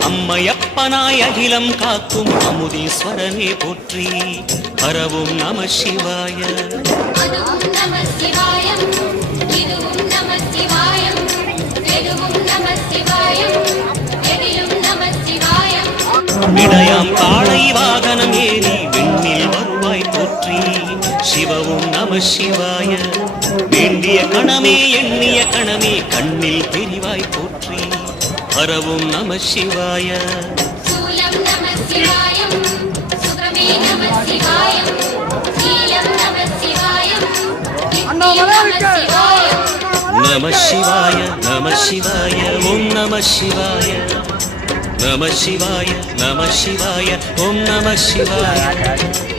அம்மையப்பனாய் அகிலம் காக்கும் அமுதீஸ்வரனே போற்றி. பரவும் நம சிவாய. விடயாம் காளை வாகனம் ஏறி விண்ணில் வருவாய் போற்றி. சிவவும் நம சிவாய. வேண்டிய கணமே எண்ணிய கணமே கண்ணில் தெரிவாய் போற்றி. பரவும் நம சிவாய. நம சிவாய நம சிவாய ஓம் நம சிவாய. நம சிவாய நம சிவாய ஓம் நம சிவாய.